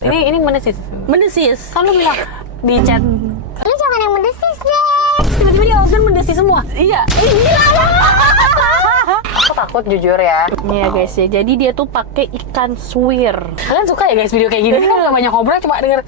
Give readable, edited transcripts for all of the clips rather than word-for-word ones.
Ini mendesis. Mendesis. Kan lu bilang di chat, Lu jangan yang mendesis deh. tiba-tiba dia organ mendesis semua. Iya. Gila. Aku takut jujur ya. Nih ya guys ya. Jadi dia tuh pakai ikan suwir. Kalian suka ya guys video kayak gini? Kan gak banyak ngobrol, cuma denger.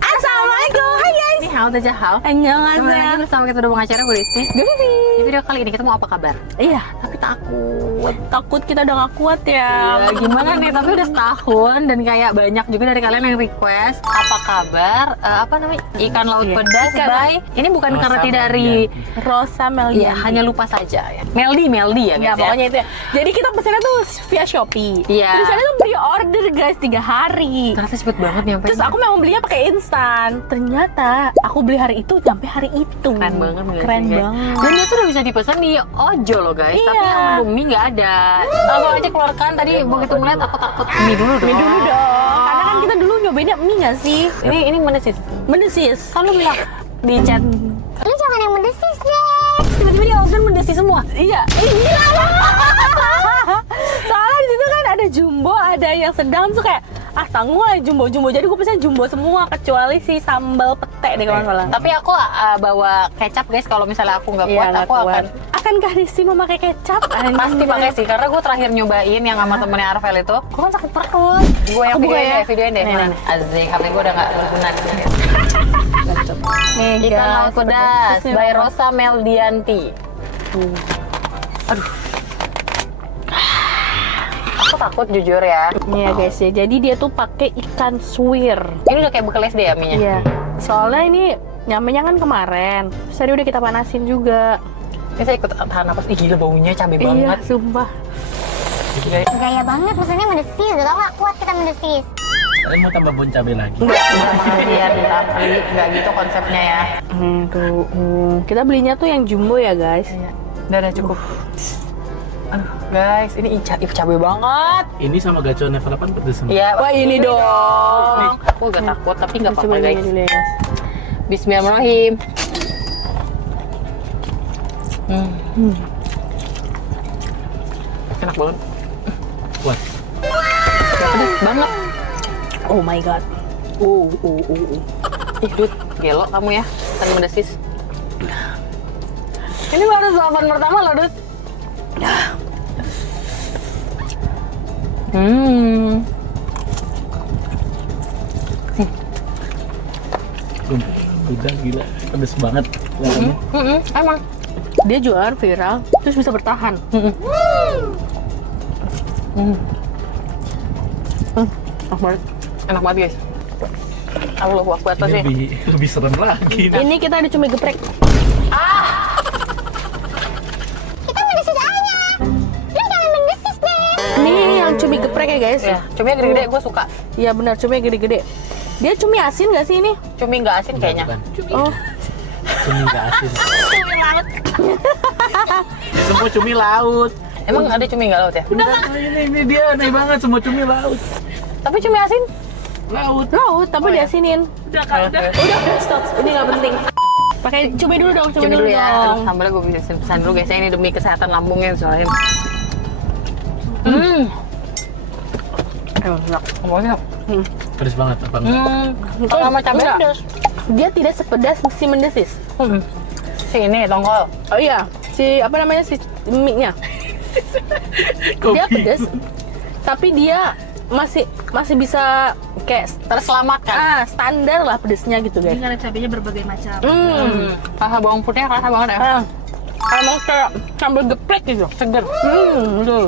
Assalamualaikum. Hai guys. Ini hal aja hal. Annyeonghaseyo. Bersama kita udah pengacara gue Desti. Gavi. Di video kali ini kita mau apa kabar? Iya. Tapi takut. Takut kita udah gak kuat ya. Ya, gimana nih? Tapi udah setahun dan kayak banyak juga dari kalian yang request apa kabar? Apa namanya? Ikan laut Iya. pedas Ikan- by. Ini bukan Rosa karena tidak Meldianti. Rosa Iya, Meldianti. hanya lupa saja ya. Meldi ya Ya, guys ya. pokoknya itu ya. Jadi kita pesennya tuh via Shopee. Iya. Terus tuh pre-order guys 3 hari. Ternyata cepet banget nyampe. Terus aku memang belinya pakai instan. Ternyata aku beli hari itu sampai hari itu. keren banget nggak sih, Keren guys? banget. Dan itu udah bisa dipesan di Ojo loh guys. Iya. Tapi yang menu mie nggak ada. Langsung aja keluarkan. Tadi begitu ngeliat aku takut mie dulu dong. Mie dulu dong. Karena kan kita dulu nyobainnya mie gak sih? Ini mendesis. Mendesis. Kan lu bilang di chat, Lu jangan yang mendesis deh. tiba-tiba dia organ mendesis semua. Iya. Gila banget. Soalnya di situ kan ada jumbo, ada yang sedang tuh kayak tanggung lah jumbo. Jadi gue pesen jumbo semua kecuali si sambal pete deh kalau nggak salah. Tapi aku bawa kecap guys. Kalau misalnya aku nggak Iya, kuat, nggak aku kuat. akan Akankah Desi memakai kecap? pasti pakai sih. Karena gue terakhir nyobain yang sama temennya Arvel itu, gue kan sakit perut. Gue yang Aku buka videoin ya. deh, videoin deh. Nih, Mana? nih. Azik, HP gue udah nggak berguna di sini. Nih, Ikan laut pedas Terus by nih, Rosa Meldianti. Aduh. Aku takut jujur ya. Nih ya guys ya. Jadi dia tuh pakai ikan suwir. Ini udah kayak bekal SD ya mie-nya? Iya. Soalnya ini nyampenya kan kemarin. Terus tadi udah kita panasin juga. Ini saya ikut tahan napas. Ih gila baunya cabai Iya, banget. sumpah. Gaya banget pesannya mendesis. Udah tau gak kuat kita mendesis. Kalian mau tambah bon cabai lagi? Biar ditampili, nggak gitu konsepnya ya. Tuh. Kita belinya tuh yang jumbo ya guys. Udah cukup. Aduh guys, ini cabai banget. Ini sama gacuan level 8 pedes semua. Iya. Wah ini dong. Aku agak takut, tapi nggak apa-apa Coba guys. dulu ya, guys. Bismillahirrahmanirrahim. Enak banget. Kuat. Pedes banget. Oh my god. Ih, Dut, gelo kamu ya. Tadi mendesis. Ini baru suapan pertama loh, Dut. Udah gila, pedes banget. Rasanya. Emang. Dia jualan viral, terus bisa bertahan. Enak banget. Enak banget, guys. Allahu Akbar Ini sih. lebih serem lagi. Ini kita ada cumi geprek. Kita mendesis aja. Lu jangan mendesis deh. Ini yang cumi geprek ya guys. Ya, cumi gede-gede gue suka. Iya benar, cumi gede-gede. Dia cumi asin gak sih ini? Cumi nggak asin kayaknya. Bukan. Oh, Cumi nggak asin. Cumi laut. Semua cumi laut. Emang ada cumi nggak laut ya? Ini dia aneh banget, semua cumi laut. Tapi cumi asin? Laut. laut tapi Oh, ya. diasinin. Udah kan, udah. Udah, stop. Ini nggak penting. Pakai cumi dulu dong, Cumi dulu ya. Aduh, dong. sambalnya gue pesan dulu guys. Ini demi kesehatan lambungnya soalnya. Enak. Ngomongnya. Pedes banget apa enggak? Kalau sama cabai Enggak. pedas. Dia tidak sepedas si mendesis. Si ini tongkol. Oh iya, si apa namanya si mie-nya. Dia pedas, tapi dia masih bisa kayak Terselamatkan. standar lah pedesnya gitu guys. Karena cabenya berbagai macam. Rasa bawang putihnya kerasa banget ya. Emang kayak sambal geprek gitu. Seger. Betul.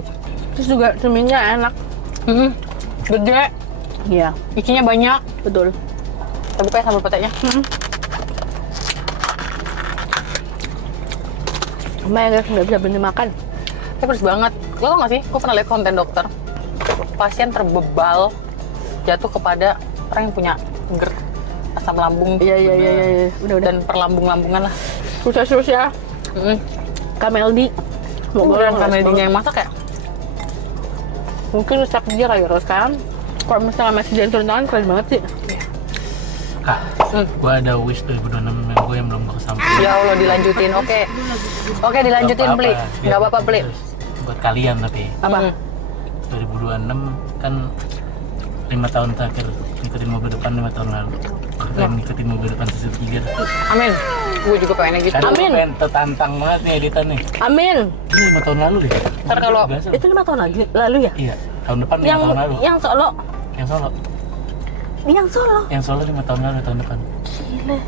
Terus juga cuminya enak. Gede. Iya, Isinya banyak. betul. Kita buka ya sambal petenya. Lumayan guys, nggak bisa berhenti makan. Ini pedes banget. Lo tau gak sih? Gue pernah lihat konten dokter. Pasien terbebal jatuh kepada orang yang punya GERD. asam lambung. Iya. Udah. Dan perlambung-lambungan lah. Sukses terus ya. Kameldi. Semoga Bukan Kameldinya yang masak ya? Mungkin resep dia kali ya. Kalau sekarang kalau misalnya masih jalan turun tangan keren banget sih. Kak, gua ada wish 2026 yang gue yang belum gue kesampaian. Ya Allah, dilanjutin. Oke, dilanjutin, Nggak Pli. apa-apa, Nggak apa-apa, Pli. terus buat kalian tapi Apa? 2026 kan 5 tahun terakhir ngikutin mobil depan 5 tahun lalu. Pengen ngikutin mobil depan season 3. Amin. Gue juga pengennya gitu. Kan Amin. pengen tertantang banget nih editan nih. Amin. Ini 5 tahun lalu deh. Ntar kalau- Biasa. Itu 5 tahun lalu ya? Iya, tahun depan 5 tahun lalu. Yang Solo. Yang Solo. Yang Solo. 5 tahun lalu tahun depan. Gile.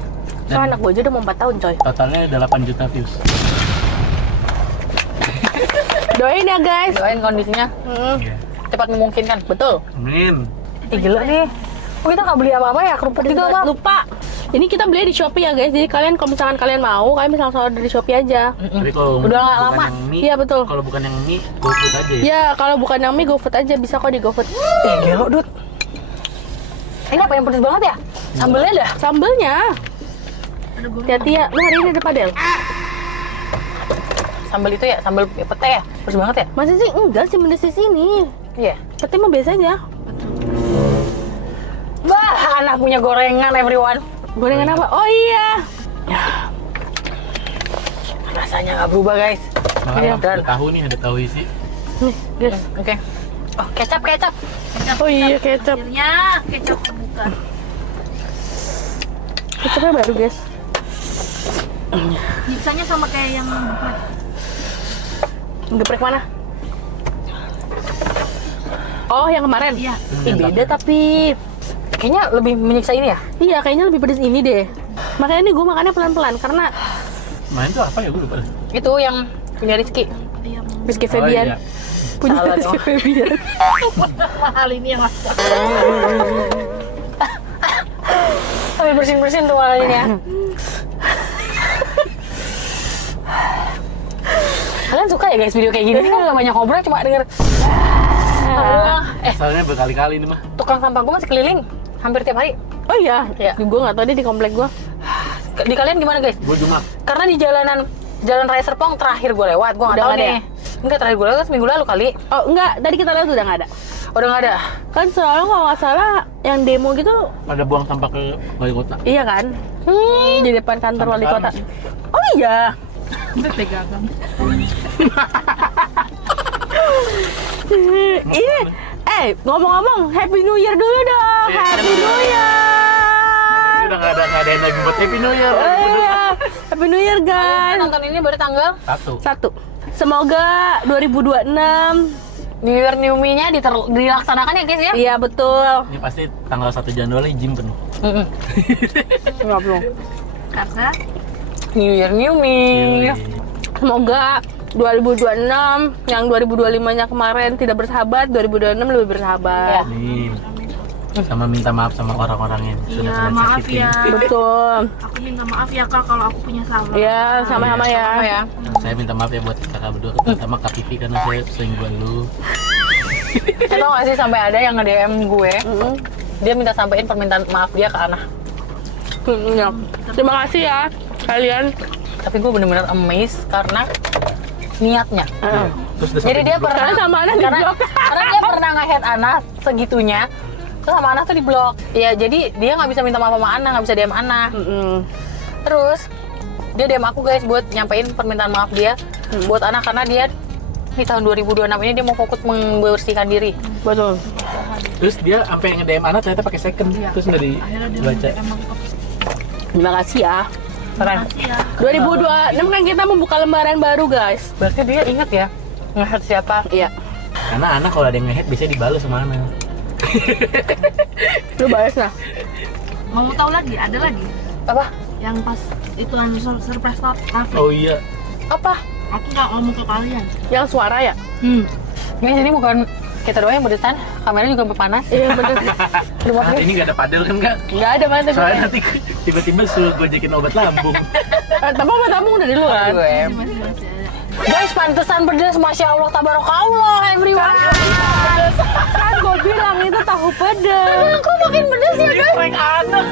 Dan- Soalnya anak gue aja udah mau 4 tahun coy. Totalnya udah 8 juta views. Doain ya guys. Doain kondisinya Iya. cepat memungkinkan. Betul. Amin. Ih, gila nih. Oh, kita nggak beli apa-apa ya? Kerupuk itu apa? Lupa. Ini kita beli di Shopee ya guys. Jadi kalian kalau misalkan kalian mau, kalian bisa langsung order di Shopee aja. Tapi kalau Udah nggak bukan lama. yang mie, Iya, betul. Kalau bukan yang mie, GoFood aja ya. Ya, kalau bukan yang mie GoFood aja, bisa kok di GoFood. Gelo, Dut. Ini apa yang pedes banget ya? Sambelnya dah. Sambelnya. Hati-hati ya. Lu hari ini ada padel. Sambel itu ya, sambel pete ya. Pedes banget ya? Masa sih enggak sih mendes di sini. Iya. Peti mah biasa aja. Wah, anak punya gorengan everyone. Gorengan apa? Oh iya. Rasanya nggak berubah, guys. Malah Iya. ada tahu nih, ada tahu isi. Nih, guys. Oke. Oh, kecap. Oh iya, kecap. Akhirnya kecap terbuka. Kecapnya baru, guys. Nyiksanya sama kayak yang Geprek mana? Oh, yang kemarin? Iya. Ih, beda tapi. Kayaknya lebih menyiksa ini ya? Iya, kayaknya lebih pedes ini deh. Makanya ini gue makannya pelan-pelan karena Main tuh apa ya, gue lupa. Itu yang punya Rizky. Rizky Febian. iya. Punya Salah Rizky dong. Febian. mahal ini yang masak. Sambil bersin-bersin tuh malah ini ya. Kalian suka ya guys video kayak gini? Kan gak banyak ngobrol, cuma denger Soalnya berkali-kali ini mah. tukang sampah gue masih keliling hampir tiap hari. Oh iya, Iya. gue nggak tahu deh di komplek gue. Di kalian gimana guys? Gue cuma Karena di jalan raya Serpong terakhir gue lewat, gue nggak Udah tahu nggak ada nih. Enggak, terakhir gue lewat kan seminggu lalu kali. Oh enggak, tadi kita lihat udah nggak ada. Udah nggak ada. Kan soalnya kalau nggak salah yang demo gitu, ada buang sampah ke wali kota. iya kan? Di depan kantor wali kota. Oh iya. Ini, ngomong-ngomong, Happy New Year dulu dong. Happy New Year. Ini udah nggak ada yang lagi buat Happy New Year. Oh iya, Happy New Year guys. Nonton ini baru tanggal 1. 1. Semoga 2026. New Year New Me-nya dilaksanakan ya guys ya? Iya betul. Ini pasti tanggal 1 Januari gym penuh. Enggak belum. Karena New Year New Me. Iya. Semoga 2026 yang 2025-nya kemarin tidak bersahabat, 2026 lebih bersahabat. Amin. Sama minta maaf sama orang-orang yang sudah ya kalian maaf sakitin. ya. Betul. Aku minta maaf ya kak kalau aku punya salah. Ya, sama-sama ya. Apa ya? Saya minta maaf ya buat kakak berdua, terutama Kak Pivi karena saya selingkuhan lu. Tau gak sih sampai ada yang nge-DM gue, dia minta sampein permintaan maaf dia ke Ana. Ya. Terima kasih ya kalian. Tapi gue bener-bener amazed karena niatnya. Terus udah Jadi sampai dia di blok. pernah Karena sama Ana karena, di-blok. karena dia pernah nge-head Ana segitunya. Terus sama Ana tuh di blok. Ya jadi dia nggak bisa minta maaf sama Ana, nggak bisa DM Ana. Terus dia DM aku guys buat nyampein permintaan maaf dia buat Ana karena dia di tahun 2026 ini dia mau fokus membersihkan diri. Betul. Terus dia sampai nge-DM Ana ternyata pakai second. Terus nggak dibaca. Terima kasih ya. Keren. Iya. 2026 kan kita membuka lembaran baru guys. Berarti dia inget ya nge-head siapa? Iya. Karena Ana kalau ada yang nge-head biasanya dibalas sama Ana. Lu balas nah. Mau tahu lagi? Ada lagi? Apa? Yang pas itu surprise cafe. Oh iya. Apa? Aku nggak ngomong ke kalian. Yang suara ya? Guys, ini bukan kita doang yang berdesan, kameranya juga sampai panas. Iya bener. Aduh, Hari ini nggak ada padel kan Kak? Nggak ada mana tapi. Soalnya nanti tiba-tiba suruh gojekin obat lambung. Tapi obat lambung udah dulu kan? gue. Masih ada. Guys, pantesan pedes, masya Allah, tabarakallah, everyone. Kan gue bilang itu tahu pedas. Kok makin pedes ya guys? Prank anak.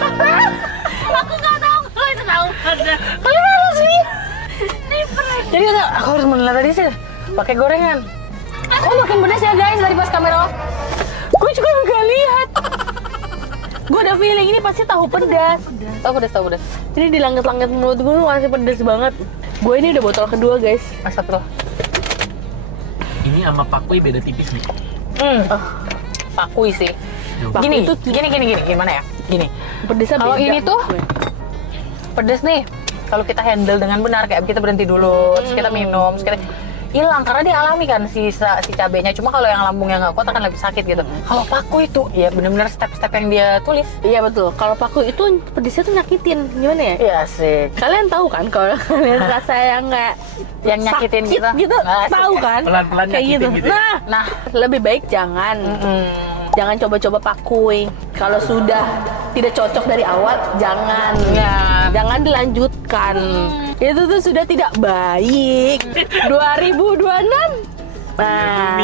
Aku nggak tahu kalau itu tahu pedes. Kenapa sih? Jadi aku harus meneliti tadi sih, pakai gorengan. Kok makin pedes ya guys dari pas kamera off? Gue juga nggak lihat. Gue ada feeling ini pasti tahu pedas. Tahu pedes. Ini di langit-langit mulut gue masih pedas banget. Gue ini udah botol kedua guys. Astagfirullah. Ini sama pakui beda tipis nih. Pakui sih. Pakui Gini, itu gimana ya? Gini. Pedesnya Kalau beda. ini tuh pedes nih. Kalau kita handle dengan benar, kayak kita berhenti dulu, terus kita minum, terus kita hilang karena dia alami kan si cabenya. Cuma kalau yang lambung yang nggak kuat akan lebih sakit gitu. Kalau paku itu ya benar-benar step-step yang dia tulis. Iya betul. Kalau paku itu pedesnya tuh nyakitin. Gimana ya? Iya sih. Kalian tahu kan kalau kalian rasa yang nggak Yang nyakitin sakit gitu. gitu, tahu kan? Pelan-pelan Kayak nyakitin gitu ya? Nah, lebih baik jangan. Jangan coba-coba pakui. Kalau sudah tidak cocok dari awal, jangan. Ya. Jangan dilanjutkan. Itu tuh sudah tidak baik. 2026. Nah,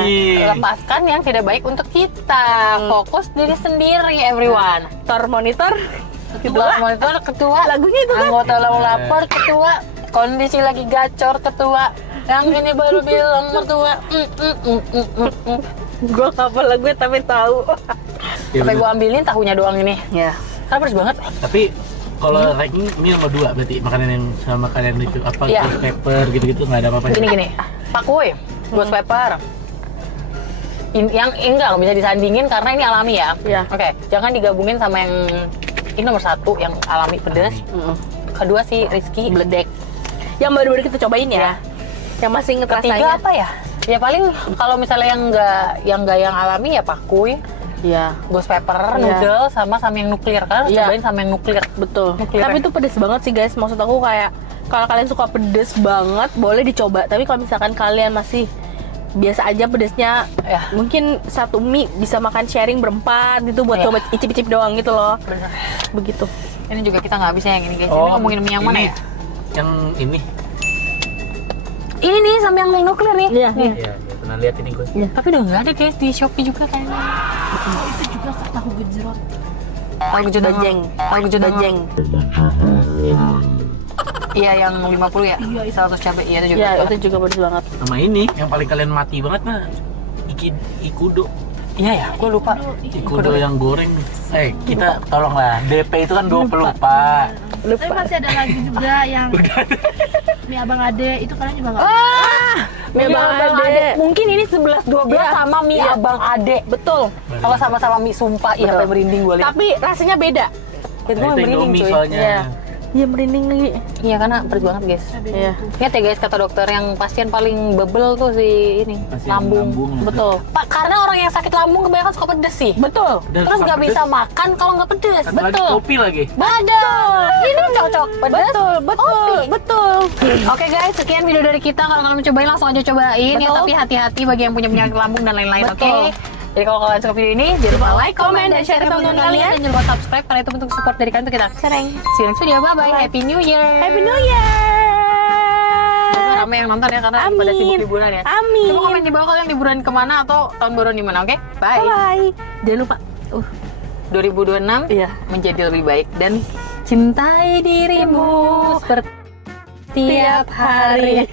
Lepaskan yang tidak baik untuk kita. Fokus diri sendiri, everyone. monitor Ketua monitor, ketua. lagunya itu kan. Anggota lalu lapor, ketua. Kondisi lagi gacor, ketua. Yang ini baru bilang mertua. Gue hafal lagunya tapi tahu. Ya, Sampai bener. gue ambilin tahunya doang ini. Ya. Karena pedes banget. Tapi kalau ranking ini nomor 2 berarti makanan yang sama kalian review apa Iya. ghost pepper gitu-gitu nggak ada apa-apa. Gini. Pakui, ghost pepper. Yang enggak nggak bisa disandingin karena ini alami ya. Iya. Oke, jangan digabungin sama yang ini nomor 1 yang alami pedes. Kedua sih Rizky. Bledek. Yang baru-baru kita cobain ya. Yang masih inget Ketiga rasanya. apa ya? Ya paling kalau misalnya yang alami ya pakui, Iya. ghost pepper, Iya. noodle sama yang nuklir. Karena harus Iya. cobain sama yang nuklir. Betul. Nuklir Tapi ya. itu pedes banget sih guys. Maksud aku kayak kalau kalian suka pedes banget boleh dicoba. Tapi kalau misalkan kalian masih biasa aja pedesnya, Ya. mungkin satu mie bisa makan sharing berempat gitu buat Iya. coba icip-icip doang gitu loh. Bener. Begitu. Ini juga kita nggak bisa yang ini guys. Ini ngomongin mie yang mana ya? Yang ini. Ini nih sama yang nuklir nih. Iya. Nih. Ya, pernah lihat ini gue. Tapi udah nggak ada guys di Shopee juga kayaknya. Itu juga tahu gejrot. Tahu gejot Bajeng. Tahu gejot Bajeng. Iya yang 50 ya. Iya, 100 cabai. Iya itu juga. Ya, enak itu banget. juga pedes banget. Sama ini yang paling kalian mati banget mah Ikudo. Iya ya, gue lupa. Ikudo yang goreng. Kita tolonglah. DP itu kan 20 Pak. Tapi masih ada lagi juga yang mie abang ade itu kalian juga nggak? Mie abang Ade. Mungkin ini 11-12 Iya. sama mie Iya. abang Ade. Betul. Kalau sama-sama mie sumpah, iya Betul. sampai merinding gue lihat. Tapi rasanya beda. Itu Nah, gue itu merinding Indomie cuy. soalnya. Iya. Iya merinding lagi. Iya karena pedes banget guys. Iya. Ingat ya guys kata dokter yang pasien paling bebel tuh si ini Pasien lambung. lambung. Betul. Pak karena orang yang sakit lambung kebanyakan suka pedes sih. Betul. Dan Terus suka nggak pedes. bisa makan kalau nggak pedes. Satu lagi Betul. kopi lagi. Betul. Ini cocok pedes. Betul, betul, kopi. betul. Oke guys, sekian video dari kita. Kalau kalian mau cobain langsung aja cobain ya, Betul. tapi hati-hati bagi yang punya penyakit lambung dan lain-lain. Oke. Betul. Jadi kalau kalian suka video ini, jangan lupa like, comment, dan share ke teman-teman kalian. Dan jangan lupa subscribe karena itu bentuk support dari kalian untuk kita. Sering. See you next video. Bye-bye. Happy New Year. Happy New Year. Semoga rame yang nonton ya karena Amin. pada sibuk liburan ya. Amin. Coba komen di bawah kalian liburan kemana atau tahun baru di mana. Oke? Bye. Bye. Jangan lupa 2026 Iya. menjadi lebih baik dan cintai dirimu seperti tiap hari.